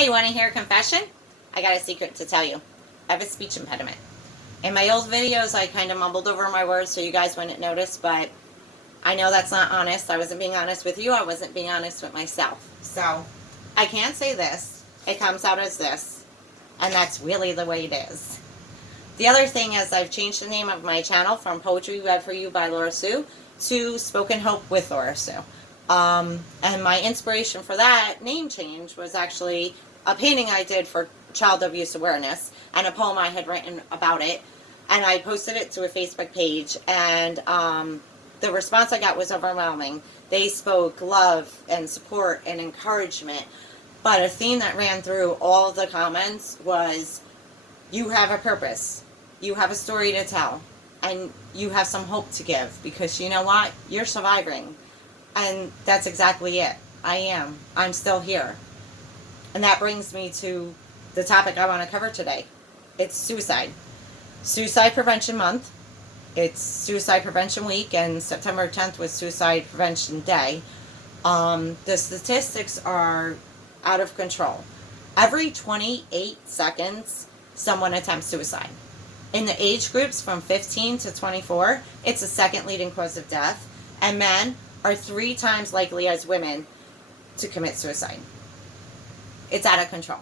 Hey, you want to hear a confession? I got a secret to tell you. I have a speech impediment. In my old videos, I kind of mumbled over my words so you guys wouldn't notice, but I know that's not honest. I wasn't being honest with you. I wasn't being honest with myself. So I can't say this. It comes out as this. And that's really the way it is. The other thing is I've changed the name of my channel from Poetry Read For You by Laura Sue to Spoken Hope with Laura Sue. And my inspiration for that name change was actually a painting I did for child abuse awareness and a poem I had written about it. And I posted it to a Facebook page, and the response I got was overwhelming. They spoke love and support and encouragement. But a theme that ran through all the comments was, you have a purpose. You have a story to tell. And you have some hope to give, because you know what? You're surviving. And that's exactly it. I am. I'm still here. And that brings me to the topic I want to cover today. It's suicide. Suicide Prevention Month. It's Suicide Prevention Week, and September 10th was Suicide Prevention Day. The statistics are out of control. Every 28 seconds, someone attempts suicide. In the age groups from 15 to 24, it's the second leading cause of death, and men are 3 times likely as women to commit suicide. It's out of control.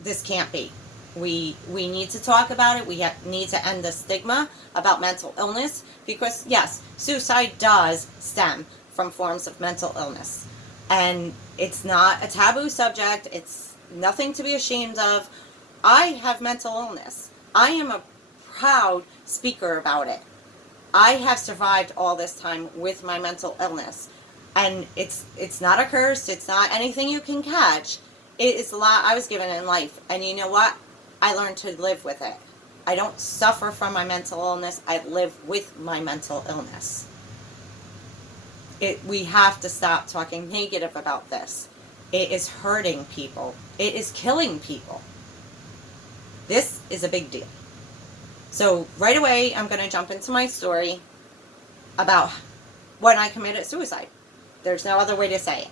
This can't be. We need to talk about it. We need to end the stigma about mental illness, because yes, suicide does stem from forms of mental illness. And it's not a taboo subject. It's nothing to be ashamed of. I have mental illness. I am a proud speaker about it. I have survived all this time with my mental illness. And it's not a curse. It's not anything you can catch. It is a lot I was given in life. And you know what? I learned to live with it. I don't suffer from my mental illness. I live with my mental illness. We have to stop talking negative about this. It is hurting people. It is killing people. This is a big deal. So right away, I'm going to jump into my story about when I committed suicide. There's no other way to say it.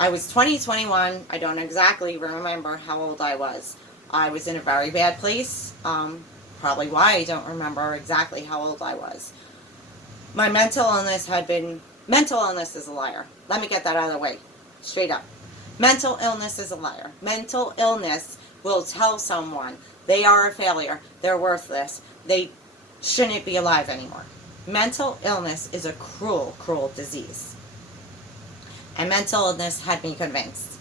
I was 20, 21. I don't exactly remember how old I was. I was in a very bad place. Probably why I don't remember exactly how old I was. My mental illness mental illness is a liar. Let me get that out of the way. Straight up. Mental illness is a liar. Mental illness will tell someone they are a failure, they're worthless, they shouldn't be alive anymore. Mental illness is a cruel, cruel disease. And mental illness had me convinced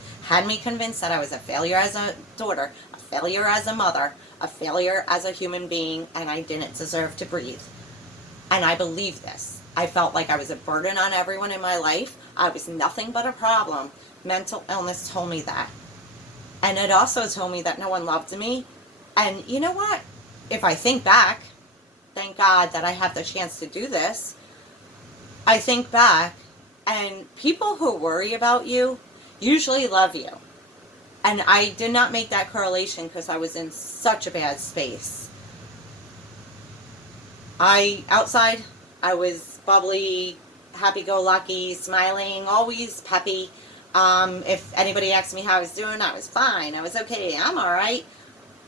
that I was a failure as a daughter, a failure as a mother, a failure as a human being, and I didn't deserve to breathe. And I believed this. I felt like I was a burden on everyone in my life. I was nothing but a problem. Mental illness told me that. And it also told me that no one loved me. And you know what? If I think back, thank God that I have the chance to do this. I think back, and people who worry about you usually love you. And I did not make that correlation because I was in such a bad space. Outside, I was bubbly, happy-go-lucky, smiling, always peppy. If anybody asked me how I was doing, I was fine. I was okay. I'm all right.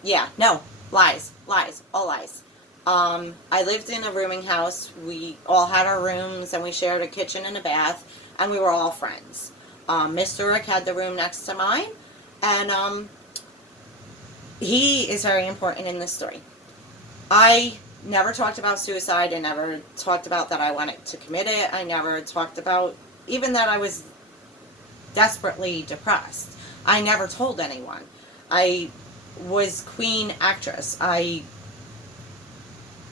Yeah, no, lies, all lies. I lived in a rooming house. We all had our rooms, and we shared a kitchen and a bath, and we were all friends. Mr. Rick had the room next to mine, and he is very important in this story. I never talked about suicide. I never talked about that I wanted to commit it. I never talked about even that I was desperately depressed. I never told anyone. I was queen actress. I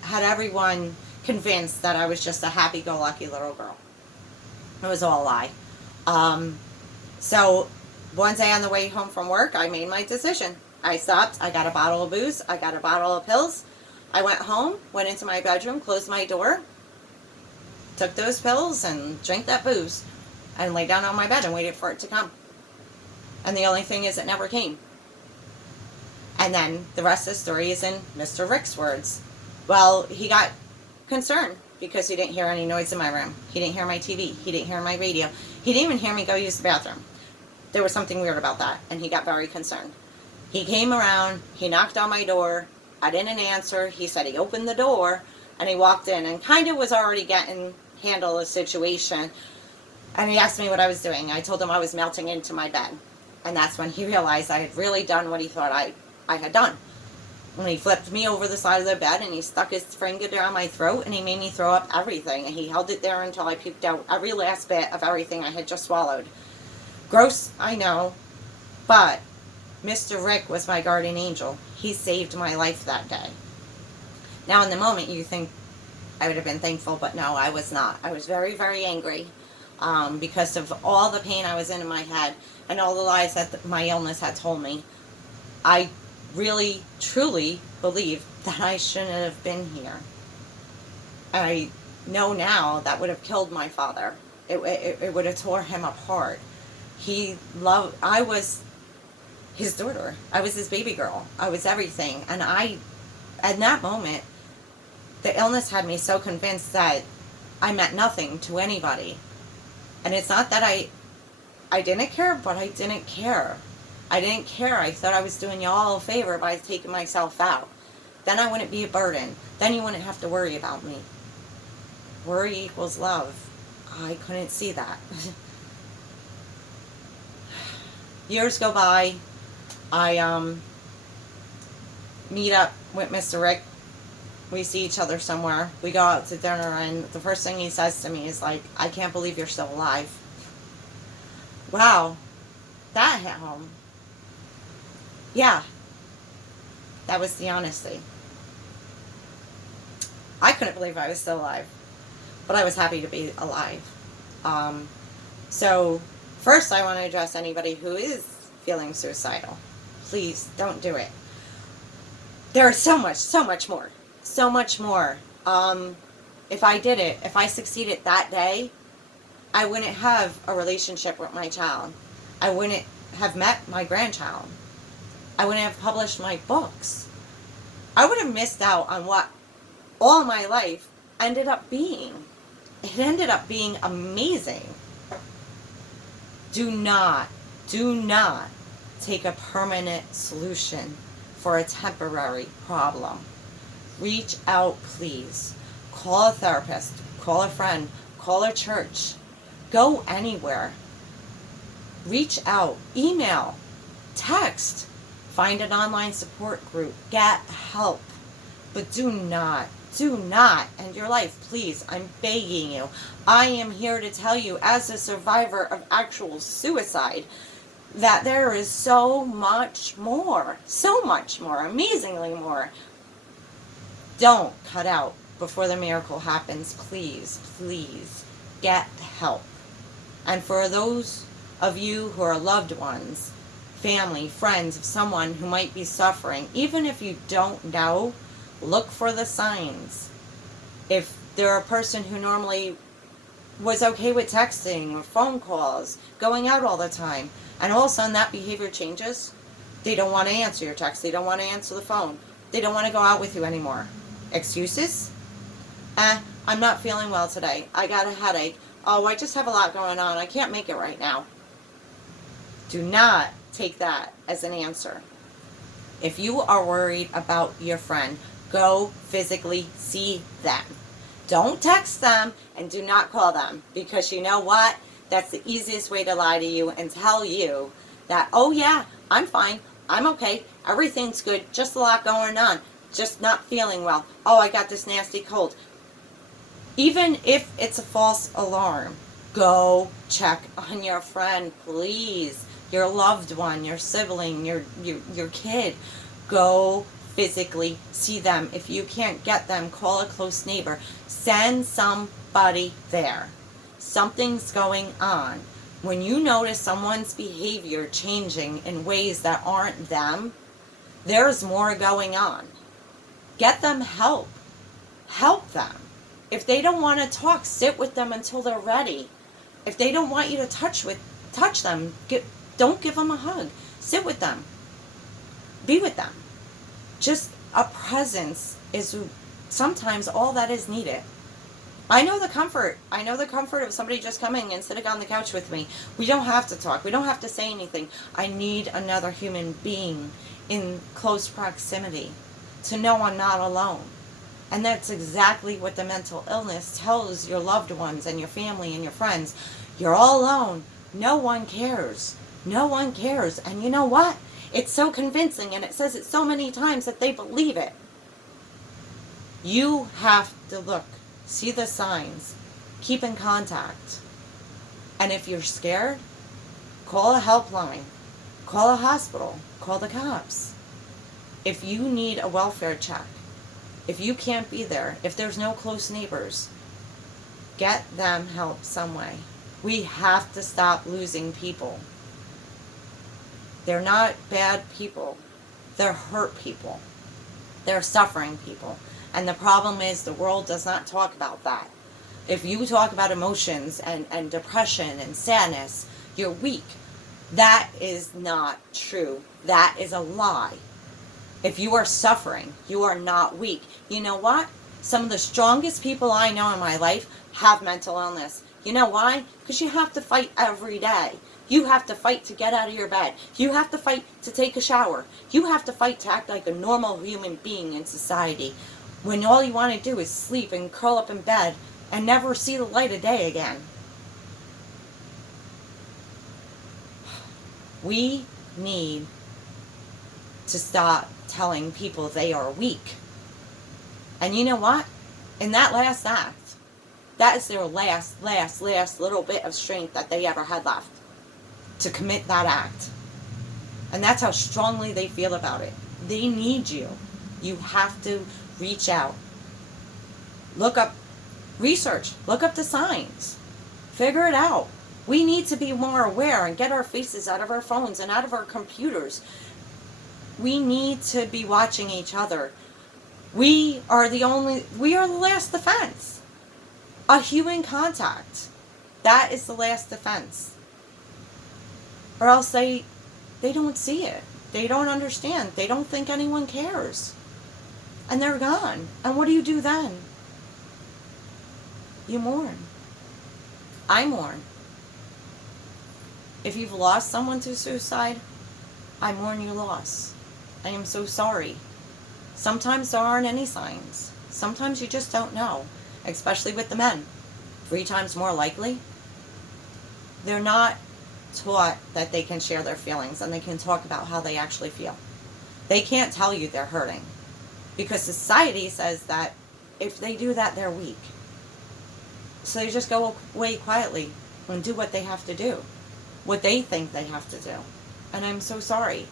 had everyone convinced that I was just a happy-go-lucky little girl. It was all a lie. So one day on the way home from work, I made my decision. I stopped. I got a bottle of booze. I got a bottle of pills. I went home, went into my bedroom, closed my door, took those pills and drank that booze, and lay down on my bed and waited for it to come. And the only thing is, it never came. And then the rest of the story is in Mr. Rick's words. Well, he got concerned because he didn't hear any noise in my room. He didn't hear my TV. He didn't hear my radio. He didn't even hear me go use the bathroom. there was something weird about that, and he got very concerned. He came around, he knocked on my door, I didn't answer, he said he opened the door, and he walked in, and kind of was already getting handle the situation, and he asked me what I was doing. I told him I was melting into my bed, and that's when he realized I had really done what he thought I had done. When he flipped me over the side of the bed, and he stuck his finger down my throat, and he made me throw up everything, and he held it there until I puked out every last bit of everything I had just swallowed. Gross, I know, but Mr. Rick was my guardian angel. He saved my life that day. Now, in the moment, you think I would have been thankful, but no, I was not. I was very, very angry because of all the pain I was in my head and all the lies that my illness had told me. I really, truly believe that I shouldn't have been here. I know now that would have killed my father. It would have tore him apart. I was his daughter. I was his baby girl. I was everything. And at that moment, the illness had me so convinced that I meant nothing to anybody. And it's not that I didn't care, but I didn't care. I didn't care. I thought I was doing y'all a favor by taking myself out. Then I wouldn't be a burden. Then you wouldn't have to worry about me. Worry equals love. I couldn't see that. Years go by. I meet up with Mr. Rick. We see each other somewhere. We go out to dinner, and the first thing he says to me is like, I can't believe you're still alive. Wow. That hit home. Yeah. That was the honesty. I couldn't believe I was still alive. But I was happy to be alive. So, first I want to address anybody who is feeling suicidal. Please, don't do it. There is so much more. So much more. If I did it, if I succeeded that day, I wouldn't have a relationship with my child. I wouldn't have met my grandchild. I wouldn't have published my books. I would have missed out on what all my life ended up being. It ended up being amazing. Do not take a permanent solution for a temporary problem. Reach out, please. Call a therapist, call a friend, call a church. Go anywhere. Reach out, email, text, find an online support group, get help. But do not end your life, please. I'm begging you. I am here to tell you, as a survivor of actual suicide, that there is so much more, amazingly more. Don't cut out before the miracle happens. Please get help. And for those of you who are loved ones, family, friends of someone who might be suffering, even if you don't know, look for the signs. If they're a person who normally was okay with texting or phone calls, going out all the time, and all of a sudden that behavior changes, they don't want to answer your text, they don't want to answer the phone, they don't want to go out with you anymore. Excuses? I'm not feeling well today. I got a headache. Oh, I just have a lot going on. I can't make it right now. Do not take that as an answer. If you are worried about your friend, go physically see them. Don't text them and do not call them, because you know what? That's the easiest way to lie to you and tell you that, oh yeah, I'm fine, I'm okay, everything's good, just a lot going on, just not feeling well. Oh, I got this nasty cold. Even if it's a false alarm, go check on your friend, please. Your loved one, your sibling, your kid. Go physically see them. If you can't get them, call a close neighbor. Send somebody there. Something's going on. When you notice someone's behavior changing in ways that aren't them, there's more going on. Get them help. Help them. If they don't want to talk, sit with them until they're ready. If they don't want you to touch them, don't give them a hug. Sit with them. Be with them. Just a presence is sometimes all that is needed. I know the comfort. I know the comfort of somebody just coming and sitting on the couch with me. We don't have to talk. We don't have to say anything. I need another human being in close proximity to know I'm not alone. And that's exactly what the mental illness tells your loved ones and your family and your friends. You're all alone. No one cares. No one cares. And you know what? It's so convincing, and it says it so many times that they believe it. You have to look, see the signs, keep in contact. And if you're scared, call a helpline, call a hospital, call the cops. If you need a welfare check, if you can't be there, if there's no close neighbors, get them help some way. We have to stop losing people. They're not bad people. They're hurt people. They're suffering people. And the problem is the world does not talk about that. If you talk about emotions and depression and sadness, you're weak. That is not true. That is a lie. If you are suffering, you are not weak. You know what? Some of the strongest people I know in my life have mental illness. You know why? Because you have to fight every day. You have to fight to get out of your bed. You have to fight to take a shower. You have to fight to act like a normal human being in society, when all you want to do is sleep and curl up in bed and never see the light of day again. We need to stop telling people they are weak. And you know what? In that last act, that is their last little bit of strength that they ever had left to commit that act. And that's how strongly they feel about it. They need you. You have to reach out. Look up, research, look up the signs. Figure it out. We need to be more aware and get our faces out of our phones and out of our computers. We need to be watching each other. We are the last defense. A human contact. That is the last defense. Or else they don't see it. They don't understand. They don't think anyone cares. And they're gone. And what do you do then? You mourn. I mourn. If you've lost someone to suicide, I mourn your loss. I am so sorry. Sometimes there aren't any signs. Sometimes you just don't know, especially with the men. 3 times more likely. They're not taught that they can share their feelings and they can talk about how they actually feel. They can't tell you they're hurting because society says that if they do that, they're weak. So they just go away quietly and do what they have to do, what they think they have to do. And I'm so sorry.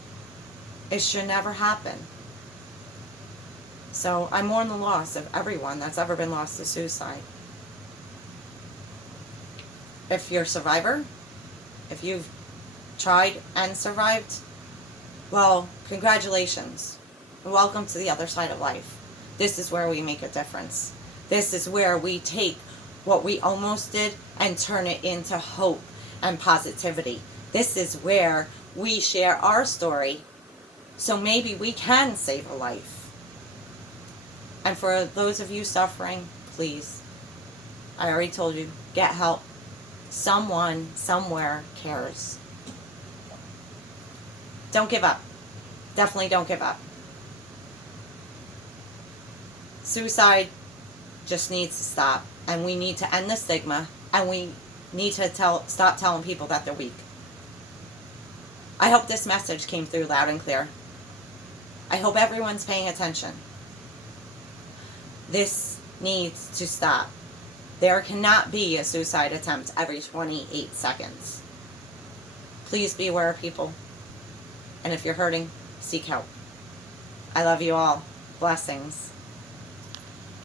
It should never happen. So I mourn the loss of everyone that's ever been lost to suicide. If you're a survivor, if you've tried and survived, well, congratulations. Welcome to the other side of life. This is where we make a difference. This is where we take what we almost did and turn it into hope and positivity. This is where we share our story so maybe we can save a life. And for those of you suffering, please, I already told you, get help. Someone, somewhere cares. Don't give up. Definitely don't give up. Suicide just needs to stop. And we need to end the stigma. And we need to stop telling people that they're weak. I hope this message came through loud and clear. I hope everyone's paying attention. This needs to stop. There cannot be a suicide attempt every 28 seconds. Please be aware, people. And if you're hurting, seek help. I love you all. Blessings.